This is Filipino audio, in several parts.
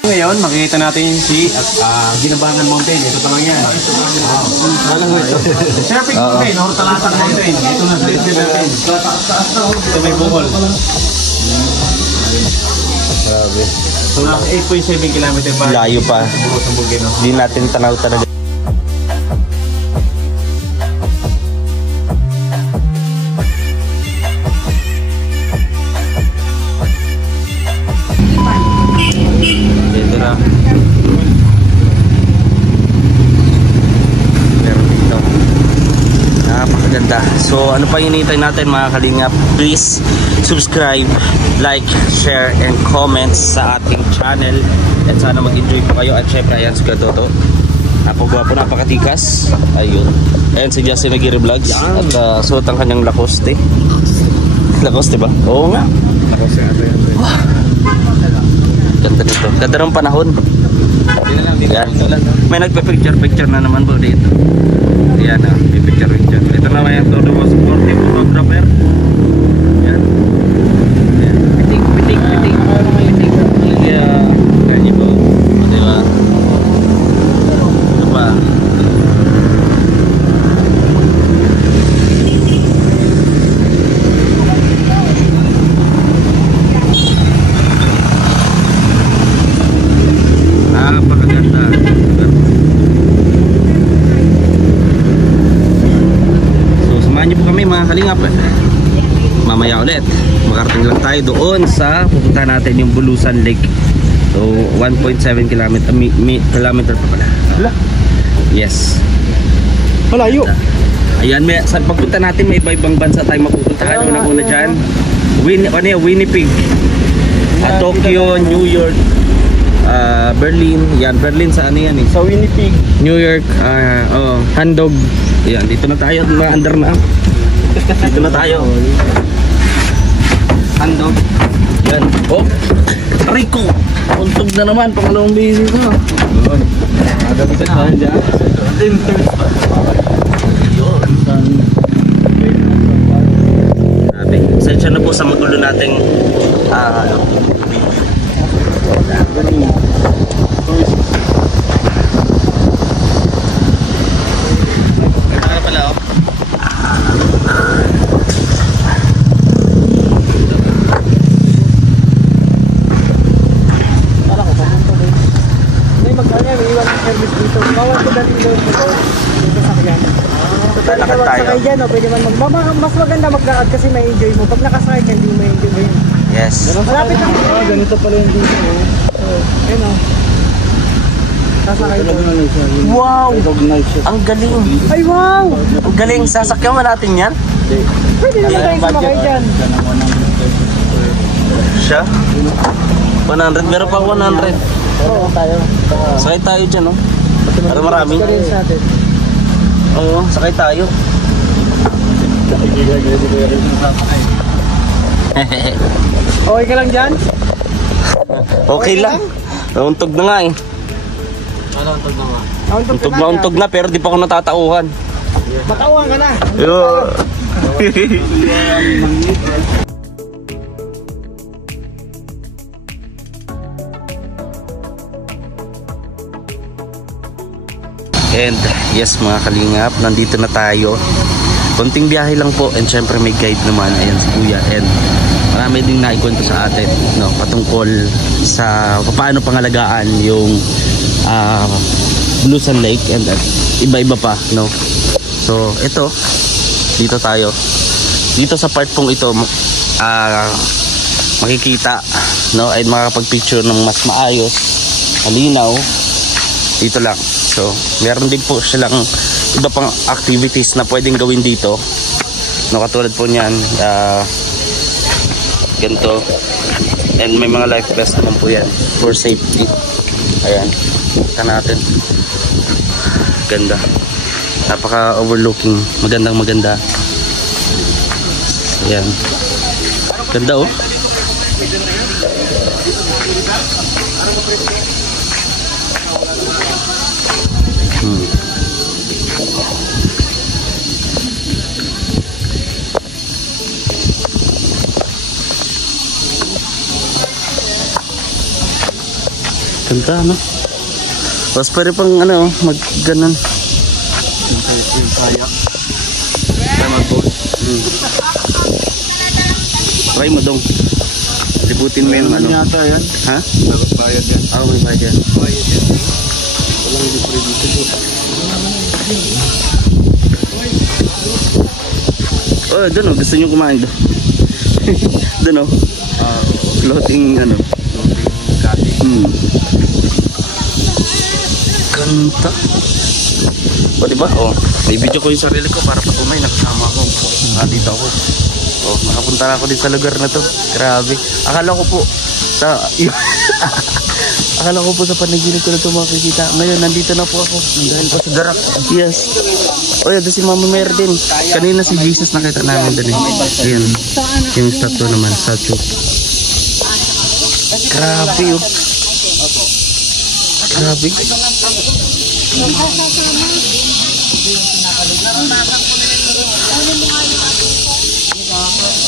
Ngayon, makikita natin si Ginabangan Mountain. Ito pa lang yan. Surfing Mountain or Talatang Mountain. Ito na sa isip natin. Ito may bukol. Grabe. So, nasa 8.7 km pa. Layo pa. Hindi natin tanaw talaga. Dito na. Meron dito. Napakaganda. So ano pa hinihintay natin mga kalingap? Please subscribe, like, share, and comment sa ating channel. At sana mag-enjoy po kayo. At syempre ayan si Gadoto. Napagwapo, napakatikas. Ayun. Ayan si Justin Aguirre Vlogs. At suot ang kanyang Lacoste. Lacoste ba? Oo nga. Lacoste ata yan. Ganda nito. Ganda ng panahon. Yan. May nagpa-picture na naman po dito. Yan ah, picture. Ito naman yung todo mo supportive photographer. Yan. Pitik. Yeah. Ganyan po. Diba? Ito pa. Napakaganda. So samahan niyo po kami mga kalingap. Mamaya ulit makarating lang tayo doon sa pupunta natin yung Bulusan Lake. So 1.7 kilometer pa pala. Yes. Malayo. Ayan, sa pagpunta natin may iba-ibang bansa tayo mapupuntahan. Una dyan Winnipeg, Tokyo, New York, Berlin. Yan, Berlin sa ano yan eh? Sa Winnipeg, New York, Handog. Yan, dito na tayo, mga under na. Dito na tayo. Handog. Yan. Oh, Rico. Untog na naman, pangalawang busy ko. Ada bisa kain dyan. Grabe. Sensya na po sa magulo nating mas maganda maglakad kasi may enjoy mo. Pag nakasakay ka, hindi mo enjoy mo yun. Yes. Malapit lang. Ganito pala yung dito. Ayun o. Sasakay ko. Wow! Ang galing. Ay wow! Ang galing. Sasakyan mo natin yan? Pwede naman tayo sumakay dyan. Siya? 100. Meron pa 100. Oo tayo. Sakay tayo dyan, no? Para marami. Oo, sakay tayo. Okay ka lang dyan? Okay lang. Nauntog na nga eh. Untog na pero di pa ako natatauhan. Matauhan ka na. Yo. And yes mga kalingap, nandito na tayo. Konting biyahe lang po and syempre may guide naman. Ayan si Kuya and marami ding naikwento sa atin, no, patungkol sa paano pangalagaan yung Bulusan Lake and iba-iba pa, no. So ito, dito tayo. Dito sa part pong ito makikita, no, ay makakapag-picture ng mas maayos, malinaw. Dito lang. So, meron din po silang iba pang activities na pwedeng gawin dito. No, katulad po niyan, ganito. And may mga life vest naman po yan for safety. Ayan. Kita natin. Ganda. Napaka overlooking. Maganda. Ayan. Ganda oh. Ganda, no? Tapos pwede pang ano, mag ganun. Try mag-boat. Try mo dong. Libutin mo yung ano. Yata yan. Ha? Dapat bayad yan. Ah, may bayad yan. Bayad yan. Walang libre dito. Oh, doon oh. Gusto nyo kumain doon. Doon oh. Floating ano. Ganda. O diba? Oh, may video ko yung sarili ko para pag umay nakasama ako. Dito ako. Oh, nakapunta na ako din sa lugar na to. Grabe. Akala ko po sa akala ko po sa panaginip ko na ito makikita. Ngayon, nandito na po ako. Dahil po sa darak. Yes. O yan, si Mama Mer din. Kanina si Jesus nakita namin din eh. Ayan. Yung statue naman. Statue. Grabe oh. Grabe.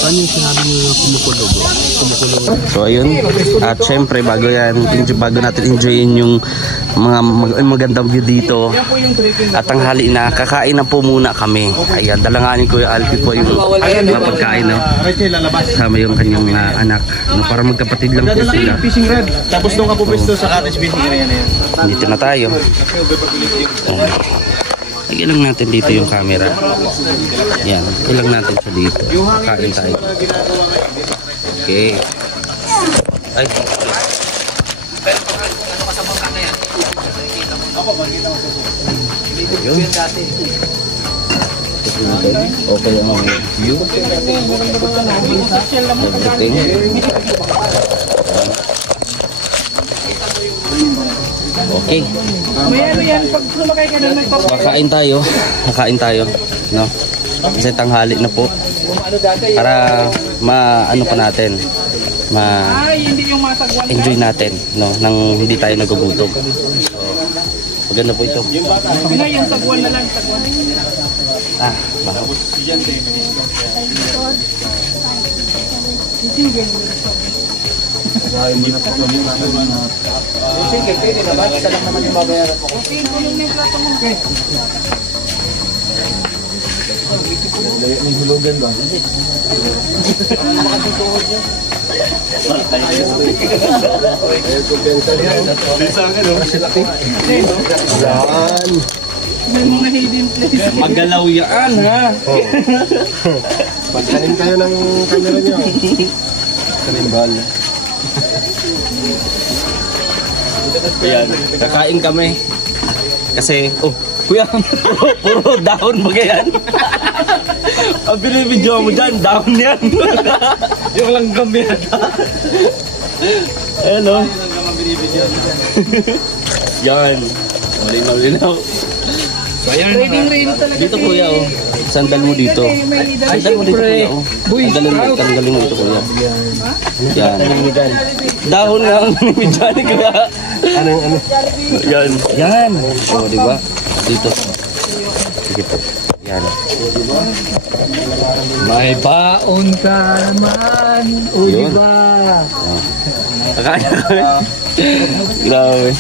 Ano yung sinabi niyo kumukulog? So ayun, at syempre bago natin enjoyin yung mga magandang view dito at tanghali na, kakain na po muna kami. Ayan, dalanganin ko yung Alfie po yung pagkain, no? Kasama yung kanyang anak, no? Para magkapatid lang po sila. Fishing rod. Tapos doon ka pupisto sa cottage fishing area na yan. Dito na tayo. Lagyan lang natin dito yung camera. Yan, lagyan lang natin siya dito. Kain tayo. Okay. Ay. Yun. Okay ang view. Okay. Yan, pag sumakay ka na Kakain tayo, no? Kasi tanghali na po. Para maano pa natin, enjoy natin, no? Nang hindi tayo nagugutom. So, maganda po ito. yung sagwan na lang, sagwan. Baka. Bahay mo na po kami. Sige, pwede naman. Isa lang naman yung babayaran ko. Okay, gulong na yung plato mo. Layo ng hulugan ba? Yan. May mga hidden place. Magalaw yan, ha? Pagkanin kayo ng camera niyo. Kanimbal. Ayan, kakain kami. Kasi, kuya, puro dahon ba yan? Ang binibidyo mo dyan, dahon yan. Yung langgam yan. Ayan o. Yan. Malinaw. So, ayan. Rainy talaga. Dito kuya o. Sandal mo dito. Sandal mo dito kuya o. Tanggalin mo dito kuya. Yan. Dahon nga ang binibidyan ni kuya. Ano? Yan. O, diba? Dito. Sige po. Yan. May baon ka naman. O, Yun. diba? Kakain na kami. Grabe.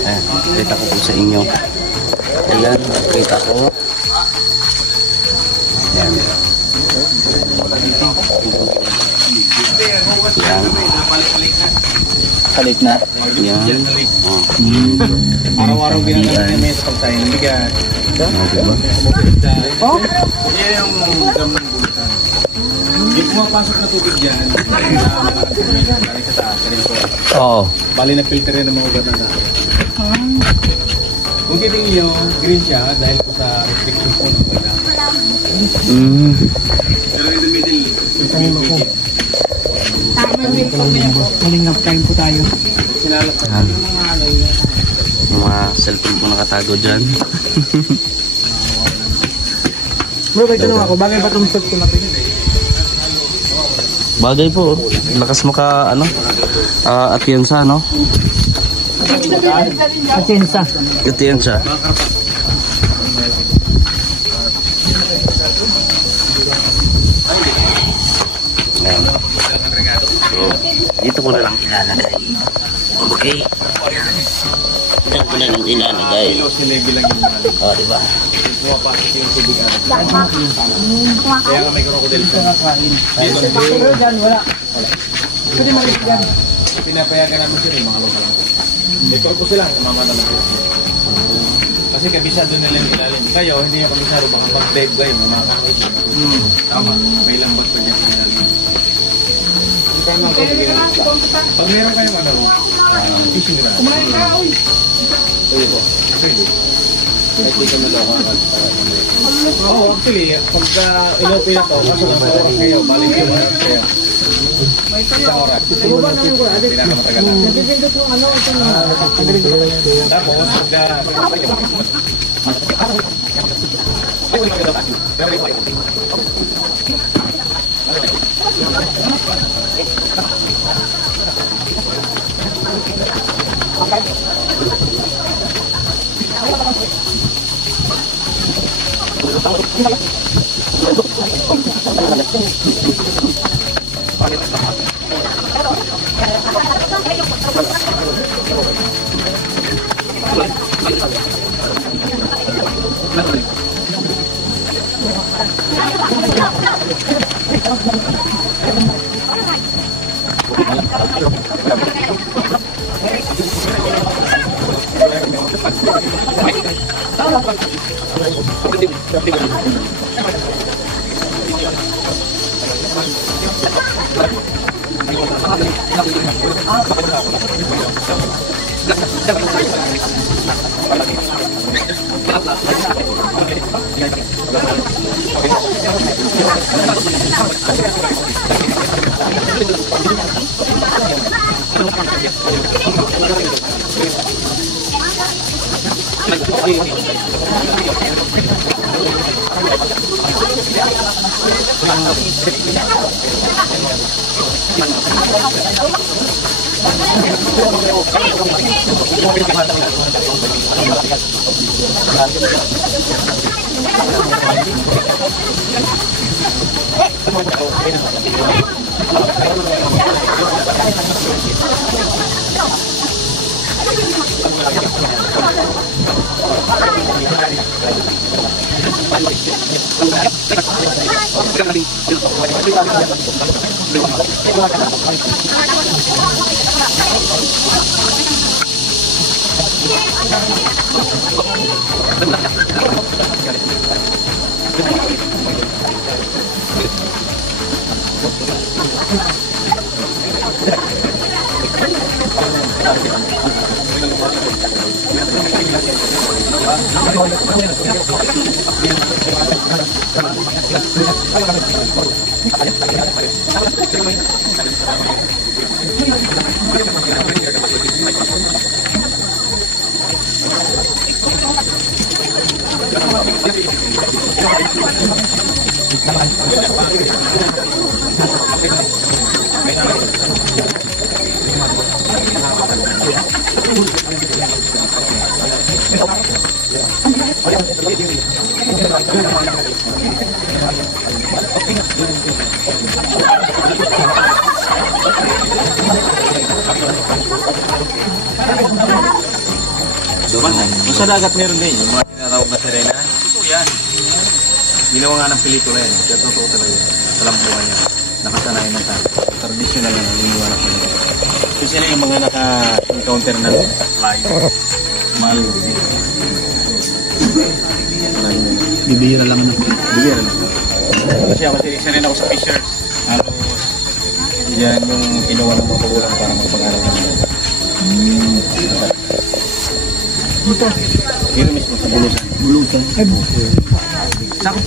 Ayan, kita ko po sa inyo. Ayan, kita ko. Ayan. Ayan. Kalit na. Ayan. Araw-araw ginagawa niya sa pagtayo ng bigat. Diba? Yan yung dam ng bulkan. Yung pumapasok na tubig dyan, galing sa taas, galing ko. Oo. Bali na filter rin ng mga ugat na natin. Kung titingin nyo, green siya dahil po sa restriction po ng wala. Pero in the middle, yung ako. Maling time po tayo. Sinalat na Ayan. yung mga ano yun. Yung mga cellphone ko nakatago dyan. Bro, kahit tanong ako, bagay ba itong suit ko natin? Bagay po. Lakas maka ano? Atienza, no? Atienza. Atienza. Dito ko na lang ilalagay. Okay. Diyan ko na lang ilalagay. Kilos ni Levi lang yung mali. O, diba? Pumapasok yung tubig agad. Kaya nga may crocodile siya. Pero dyan, wala. Pwede maliit yan. Pinapayagan namin siya yung mga lokal. Ito ko sila, mama naman siya. Kasi kabisado nila yung ilalim. Kayo, hindi yung kabisado, baka mag-dive kayo, mamakakit. Tama, may lambat pa dyan sa ilalim. Hindi kayo mag-dive. Pag meron kayong ano, fishing na. Kumain ka, uy. Pwede po. Pwede. Kahit di ka naloko para mamaya. Oo, actually, pagka ilopi na to, kaso lang sa oras kayo, balik yung oras kayo. Isang oras. Baba namin ko, ate. Pinakamatagal na. Nagpipindot yung ano, ito na. Tapos, yung sa dagat meron din, yung mga tinatawag na sirena. Ito yan. Ginawa nga ng pelikula yan. Kaya totoo talaga. Talampungan niya. Nakasanayan ng tao. Traditional na naniniwala ko nila. So sila yung mga naka-encounter na live. Mahal yung bibira. Bibira lang na. Bibira lang. Kasi ako isa rin ako sa fishers. Halos yan yung kinuha ng mga pagulang para magpag-aral ng mga. Dito. Dito mismo sa Bulusan. Bulusan. Ay, Sako.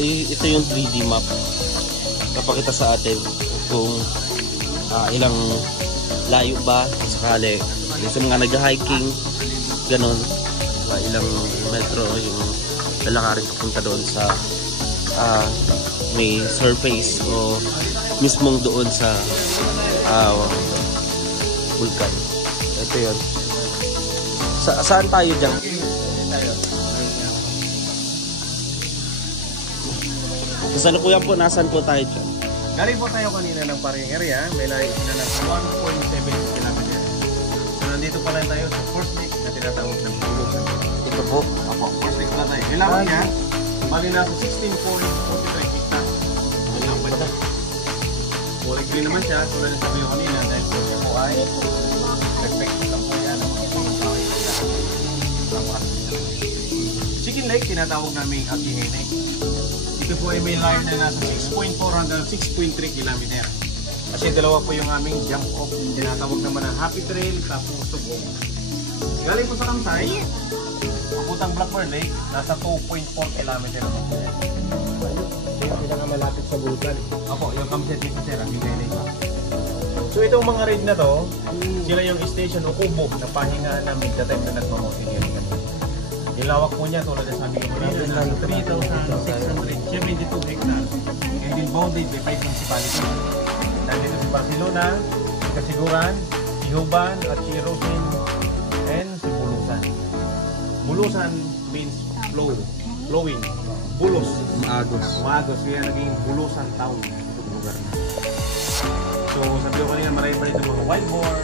Ito yung 3D map. Papakita sa atin kung ilang layo ba sakali. Yung sa mga nag-hiking, ganun. Ilang metro yung lalakarin papunta doon sa may surface o mismong doon sa vulkan. Ito yun. Saan tayo dyan? Kasalukuyan po, nasan po tayo dyan? Galing po tayo kanina ng paring area. May layo na ng 1.7 kilometer. So nandito pa lang tayo sa first lake na tinatawag ng Bulusan. Ito po. Apo, first lake na tayo. Kailangan niya, bali nasa 16.45 hectares. Ano ba siya? Kulay green naman siya. Tulad ng sabi ko kanina dahil po siya po ay perfect lang po yan. Chicken Lake, tinatawag namin Akihene. Ito po ay may layo na nasa 6.4 hanggang 6.3 km. Kasi dalawa po yung aming jump off. Tinatawag naman ng Happy Trail tapos Tugong. Galing po sa Kamsay, papuntang Blackbird Lake, nasa 2.4 km naman po yan. Yung pinakamalapit sa Bulkan. Opo, yung Kamsay dito sir, ang Lake. So itong mga raid na to, sila yung station o kubo na pahinga namin the time na nagmamountaineering kami. Yung lawak po niya tulad sa aming kanina na 3,672 hectares and then bounded by 5 municipalities. Nandito si Barcelona, si Kasiguran, si Huban, at si Rosin, and si Bulusan. Bulusan means flow, flowing. Bulos. Maagos. Kaya naging Bulusan town itong lugar na. So sabi ko kanina marami pa dito mga wild boar,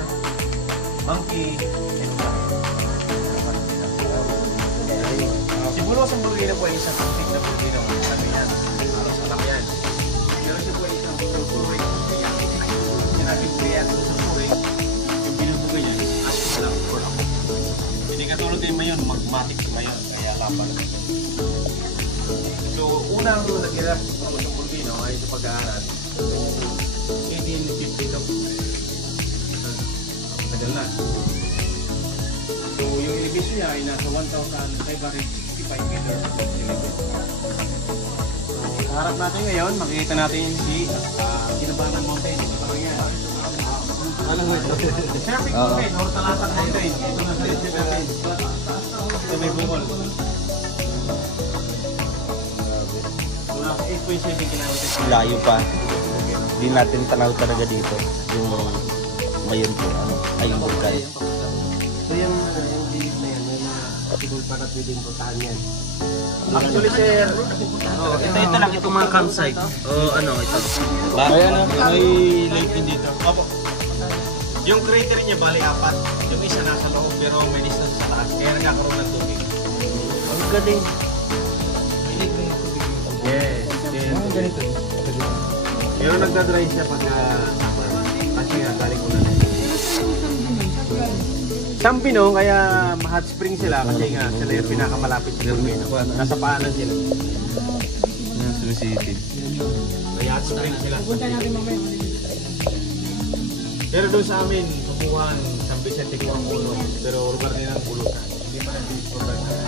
monkey, and si Bulusan Bulgina po ay isang antik na Bulgina. Ano yan? Aros alam yan. Pero siya po ay isang susurik. Sinabing kaya susurik, yung binubugay niya is ask lang for ako. Hindi katulad din mayon, magmatic mayon, kaya laban. So, unang nag-irap sa Bulgina ay sa pag-aaral. 1852. Tagal na. So, yung elevation niya ay nasa 1,565 meters. So, sa harap natin ngayon, makikita natin si Kinabalan Mountain. Ito lang yan. Surfing Mountain, or Talatang Mountain. Ito na sa legit natin. Ito may bukol. So, nasa 8.7 kilometers. Layo pa. Hindi natin tanaw talaga dito. Yung mayon po. Ay, yung vulkan. So yung dilig na yan, may mga siguro para pwedeng puntahan yan. Actually, sir, Ito lang, itong mga campsite. Ano, ito. may lake din dito. Opo. Yung crater niya bali 4. Yung isa nasa loob pero may distance sa taas. Kaya nagkakaroon ng tubig. Ang galing. Yes. Ganito eh. Pero nagdadry siya pag summer. Kasi nga, galing ko na. Sampino, kaya hot spring sila kasi nga sila yung pinakamalapit sa Bulgina. Nasa paanan sila. Sumisitid. Kaya hot spring sila. Pero doon sa amin, Tubuhan, San Vicente Cormulo, pero lugar din ang Bulusan. Hindi pa nag-discover na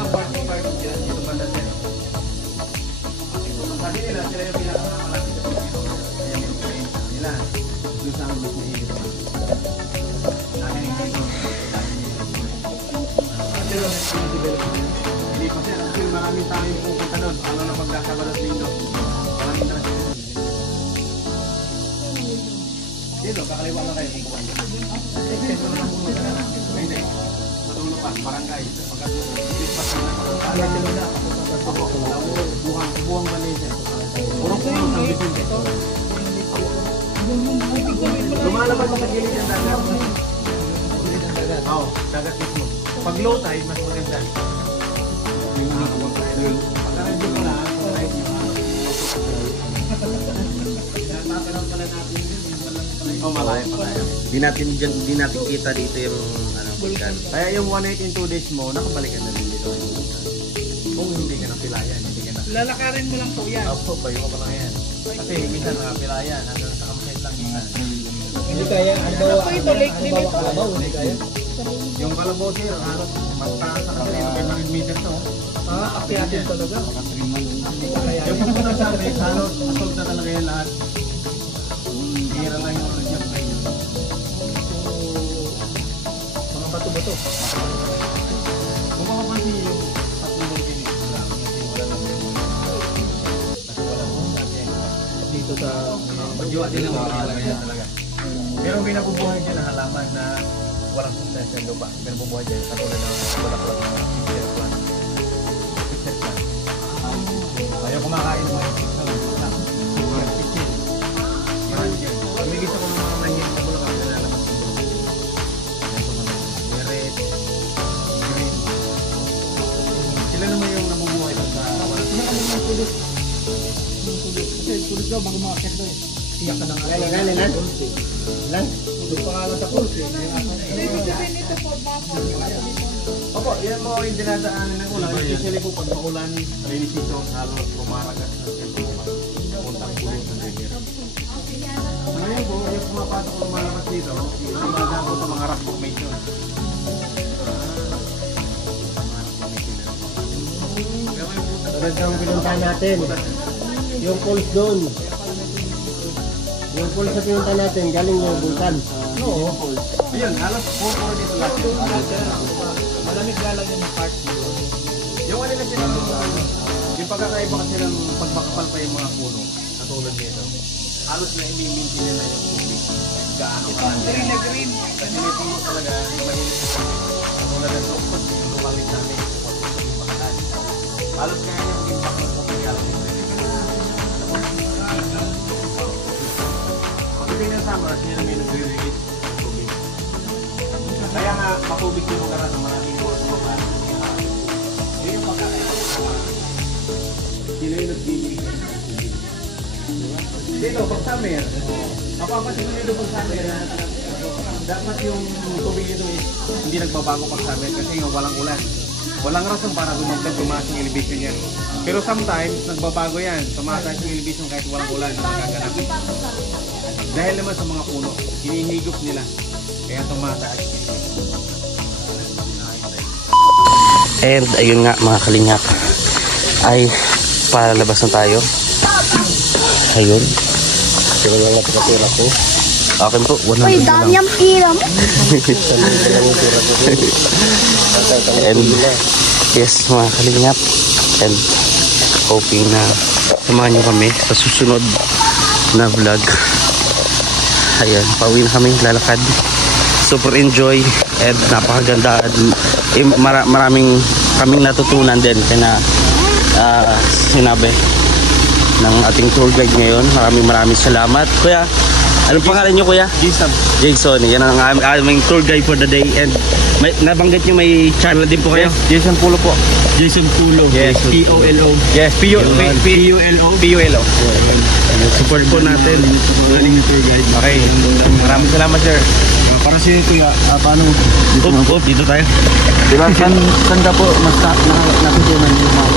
mas mainit na dito pa natin. Sabi nila, sila yung pinakamalapit sa Bulgina. Kaya yung kain nila. Doon sa amin mas mainit. Hindi pa sir, kasi maraming tayong pupunta doon. Ano na pagkakabalas dito? Maraming traffic doon. Dito, kakaliwa lang kayo. Ito na lang pumunta na. Hindi. Matulo pa, barangay. Buwang Malaysia. Urong-urong San Vicente. Lumalabas sa gilid ng dagat. Oo, dagat mismo. Pag low tide, mas maganda. Pagka-review ko lang, pag-ride nyo. Natatanong pala natin yun. Oh, malayo. Di natin kita dito yung vulkan. Kaya yung 1 night in 2 days mo, nakabalikan na rin dito. Kung hindi ka napilayan, hindi ka na... Lalakarin mo lang po yan. Opo, bayo ka lang yan. Kasi minsan nakapilayan, hanggang sa campsite lang minsan. Hindi kaya, ano po ito, lake din ito. Hindi kaya. Yung Kalabaw sir, halos magtaas sa kasi, 500 meters to. Akyatin talaga. Yung pupunta sa amin, halos assault na talaga yan lahat. Hira lang yung ulit niya plane. Mga bato-bato. Kung makapansin yung tatlong bulkan ito lang, kasi wala lang yung kasi wala mo dati. Dito sa Jowa din ang talaga. Pero may nabubuhay dyan na halaman na walang sustansya ng lupa. May nabubuhay dyan katulad ng bulaklak ng picture plant. Ayaw kumakain ng mga picture. Marami dyan. Pag may gusto ko ng mga manhid na bulaklak na lalabas ng bulaklak. Red, green. Sila naman yung nabubuhay doon sa walang sustansya. Kasi tulis daw, bago makakit daw eh. Iyak ka na nga. Lan? Doon pa nga lang sa pulse. Opo, yan mo yung dinadaanan ng ulan. Especially po pag maulan, rainy season, halos pumaragas ng tempo mo. Puntang pulo ng river. Ngayon po, yung pumapasok ng malakas dito, umaga po sa mga rock formation. Tulad ng pinunta natin. Yung pulse doon. Yung pulse na pinunta natin, galing yung vulkan. Oo. Ayun, halos puro dito lahat. Malamig lalagyan ng part dito. Yung ano na sila, yung pagkakaiba kasi ng pagmakapal pa yung mga puno, katulad nito. Halos na i-maintain nila yung tubig. Gaano ka. Green na green. Kasi may puno talaga, yung mahilig sa katulad ng lukot, yung lumalit namin. Halos kaya yung impact ng tubig. Pagdating ng summer, sila may nagre-release ng tubig. Kaya nga, matubig yung lugar ng maraming goals mo ba? Yun yung pagkakaiba. Sila yung nagbibigay ng tubig. Dito, pag summer, mapapasin nyo dito pag summer, dapat yung tubig dito hindi nagbabago pag summer kasi nga walang ulan. Walang rason para dumagdag, tumaas yung elevation yan. Pero sometimes, nagbabago yan. Tumataas yung elevation kahit walang ulan. Nagaganap. Dahil naman sa mga puno, hinihigop nila. Kaya tumataas. And ayun nga mga kalingap, ay palabas na tayo. Ayun. Sino lang napakatira ko? Akin po, 100 Uy, na dami lang. ang iram. And yes mga kalingap, and hoping na samahan nyo kami sa susunod na vlog. Ayan, pauwi na kami, lalakad. Super enjoy and napakaganda. Maraming kaming natutunan din kaya sinabi ng ating tour guide ngayon. Maraming salamat. Kuya, ano pangalan nyo kuya? Jason. Jason, yan ang aming tour guide for the day. And nabanggit nyo may channel din po kayo? Yes, Jason Pulo po. Jason Pulo. Yes. P-O-L-O. Yes, P-U-L-O. P-U-L-O. Support po natin. Maraming tour guide. Okay. Maraming salamat, sir. Para si Kuya, paano? Dito tayo. Diba, saan ka po mas natutunan yung mga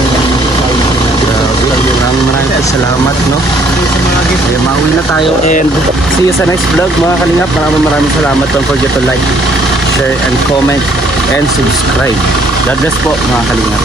Maraming salamat, no? Kaya mauwi na tayo and see you sa next vlog mga kalingap. Maraming salamat. Don't forget to like, share and comment and subscribe. God bless po mga kalingap.